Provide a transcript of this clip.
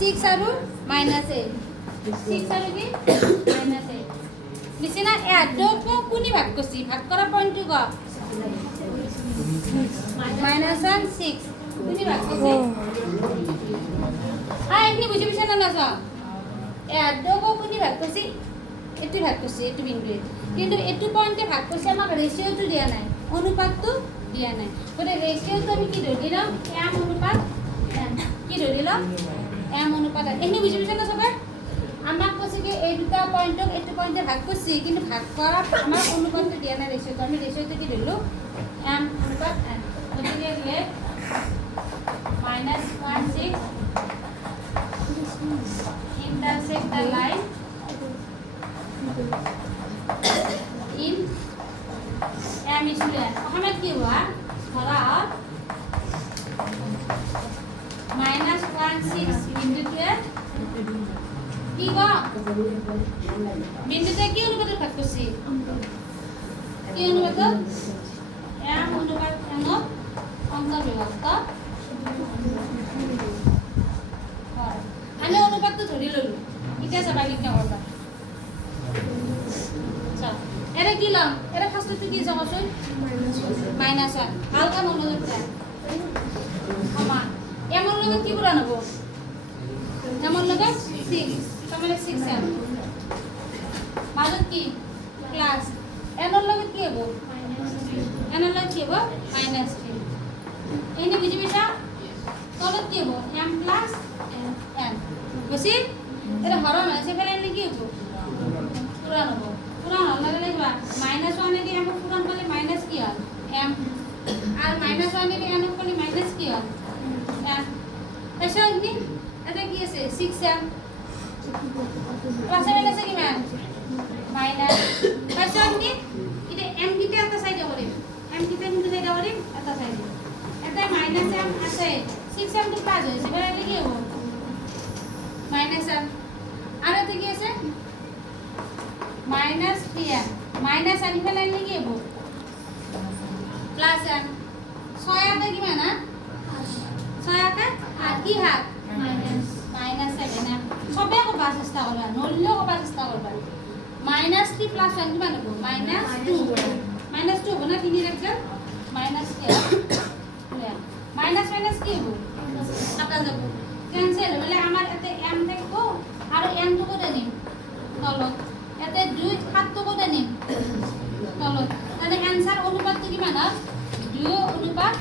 6 আৰু -8 6 আৰু কি -8 নিচিনা এ আদকো কোনি ভাগ কৰিছি ভাগ কৰা পইণ্টটো ক -1 6 কোনি ভাগ কৰিছি হাই এখিনি বুজি পাইছা না নাছ এ আদকো কোনি ভাগ কৰিছি এটো ভাগ কৰিছি এটো বিন্দুৱে কিন্তু এটো পইণ্টে ভাগ কৰিছে আমাক ৰেশিওটো দিয়া নাই অনুপাতটো দিয়া নাই গতে ৰেশিওটো আমি কি ধৰি লম m অনুপাত n কি ধৰি লম m অনুপাত n এখিনি বুজি পাইছা না সবে আমাক কৈছে কি এই দুটা পইণ্টক এটো পইণ্টে ভাগ কৰিছি কিন্তু ভাগ কৰা আমাৰ অনুপাতটো দিয়া নাই ৰেশিওটো আমি ৰেশিওটো কি ধৰিলো m অনুপাত n গতিকে দিলে -1 6 intersect the line in m is to n অসমত কি হোৱা ধৰা -1 6 বিন্দুটোৱে কি ক বিন্দুটোৱে কি অনুপাতত ভাগ কৰিছি কি অনুপাতত m অনুপাত n অন্তৰ্বিভক্ত হয় আমি অনুপাতটো ধৰি ললো এতিয়া চাবা কি কৰবা চা এৰে কি লম এৰে ফাৰ্ষ্টটো কি যাবচোন -1 হালকা মনোযোগ দে সমান এমৰ লগত কি পুৰা হ'ব এমৰ লগত 6 সমানে 6 এম মাজত কি প্লাস এনৰ লগত কি হ'ব এনৰ লগত কি হ'ব -3 এনে বুজি পাইছা তলত কি হ'ব m প্লাস n বুজি এটা হৰণ আছে ফেলে এনে কি হ'ব পুৰা হ'ব পুৰা হলে লাগবা -1 এদি m পুৰান পালে মাইনাস কি হ'ল m আর -1 এদি n পালে মাইনাস কি হ'ল n এসো নি এটা কি আছে 6m প্লাসে মাইনাসে কি মান মাইনাস এসো নি এটা m কিটা একটা সাইডে করে m কিটা কিন্তু সাইডে করে একটা সাইডে এটা -m আছে 6m তো প্লাস হইছে এবারে কি হবে -m আর এটা কি আছে -3m মাইনাস আনি ফেলে আনলে কি হবো প্লাস m 6 আটা কি মানে 6 আটা আর কি হাত -7m সবে কবা চেষ্টা করবা নললেও কবা চেষ্টা করবা -3 প্লাস 1 কি মানে হবো -2 হবো না 3 রাখলে -3 মাইনাস মাইনাস কি হবো কাটা যাব ক্যান্সেল হলে আমার এতে m দেখবো আর n তো করে নিম তলত এতে 2 7 তো করে নিম তলত তাহলে অ্যানসার অনুপাতটো কিমান হয় 2 অনুপাত